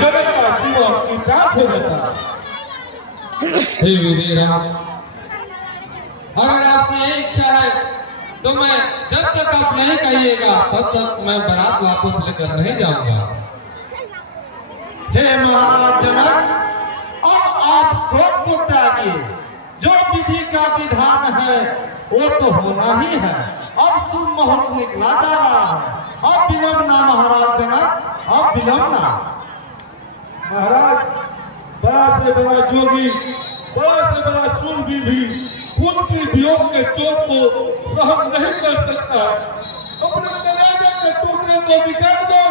जगत का जीवन कीटार्थ हो जाता। हे वीरेराज, अगर आपकी यही इच्छा है तो मैं जब तक आप नहीं कहिएगा तब तक मैं बारात वापस लेकर नहीं जाऊंगा। हे महाराज जनक, अब आप शोक को त्यागिए। जो विधि का विधान है वो तो होना ही है। अब शुभ मुहूर्त निकला जा रहा है। अब विलंब ना महाराज जनक, अब विलंब ना। महाराज, बड़ा से बड़ा जोगी, बड़ा से बड़ा शूरवीर भी उनकी वियोग के चोट को सहन नहीं कर सकता। अपने कलेजे के टुकड़े को निकाल दो,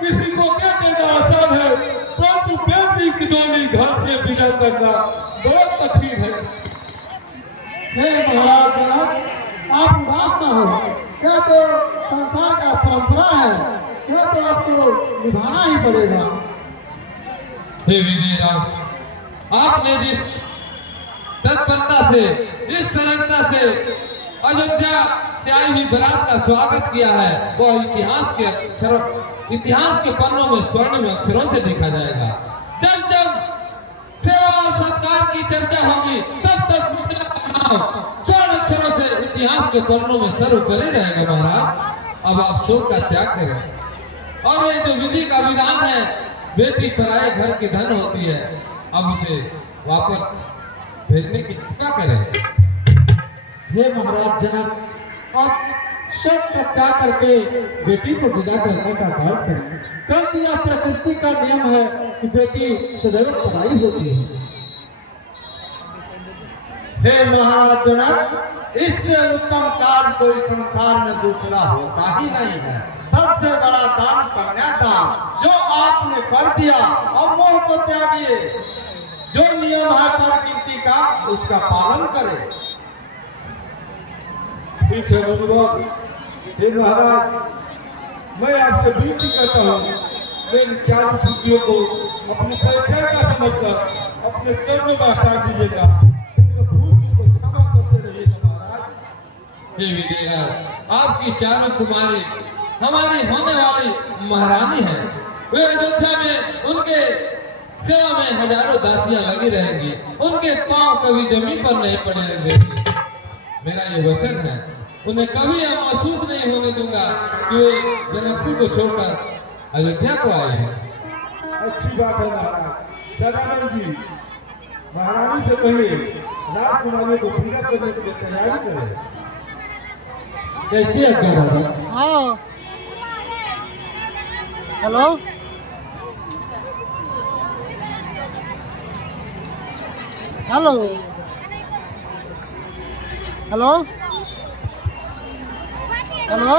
किसी को दे देना आसान है, परंतु बेटी की डोली घर से विदा करना बहुत कठिन है। हे महाराज जनक, आप उदास न हो। यह तो संसार का परंपरा है, यह तो आपको निभाना ही पड़ेगा। हे वीरेराज, आपने जिस तत्परता से, जिस सरलता से अयोध्या से आई हुई बारात का स्वागत किया है, वह इतिहास के पन्नों में स्वर्णिम अक्षरों से लिखा जाएगा। जब जब सेवा और सत्कार की चर्चा होगी तब तक मिथिला का नाम स्वर्ण अक्षरों से इतिहास के पन्नों में सर्वोपरि रहेगा। महाराज, अब आप शोक का त्याग करें और ये जो विधि का विधान है, बेटी पराये घर की धन होती है, अब उसे वापस भेजने की कृपा करें। हे महाराज जनक, आप सब त्याग करके बेटी को विदा करने का कार्य करें, क्योंकि यह प्रकृति का नियम है कि बेटी सदैव पराई होती है। हे महाराज जनक, इससे उत्तम कार्य कोई संसार में दूसरा होता ही नहीं है। सबसे बड़ा दान कन्यादान जो आपने कर दिया। अब मोह को त्यागिए। जो नियम है प्रकृति का उसका पालन करें। ठीक है अनुरोध। हे महाराज, मैं आपसे विनती करता हूँ, मेरी चारों पुत्रियों को अपने परिचय का समझकर अपने चरणों में हटा दीजिएगा। उनके भूल को क्षमा करते रहिएगा महाराज। हे वीरेराज, आपकी चारों कुमारी हमारी होने वाली महारानी है। वे अयोध्या में उनके सेवा में हजारों दासियां लगी रहेंगी, उनके पांव कभी जमीन पर नहीं पड़े रहेंगे। मेरा ये वचन है, उन्हें कभी यह महसूस नहीं होने दूंगा कि वे जनकपुर को छोड़कर अयोध्या को आए हैं। अच्छी बात है महाराज। सदानंद जी, महारानी से कहिए राजकुमारी को पूरा करने के लिए तैयारी करें। कैसी आज्ञा राजा? हाँ, हेलो, हेलो, हेलो, हेलो,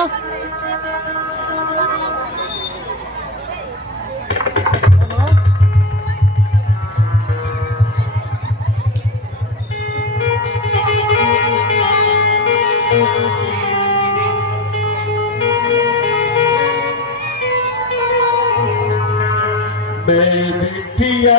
बेटिया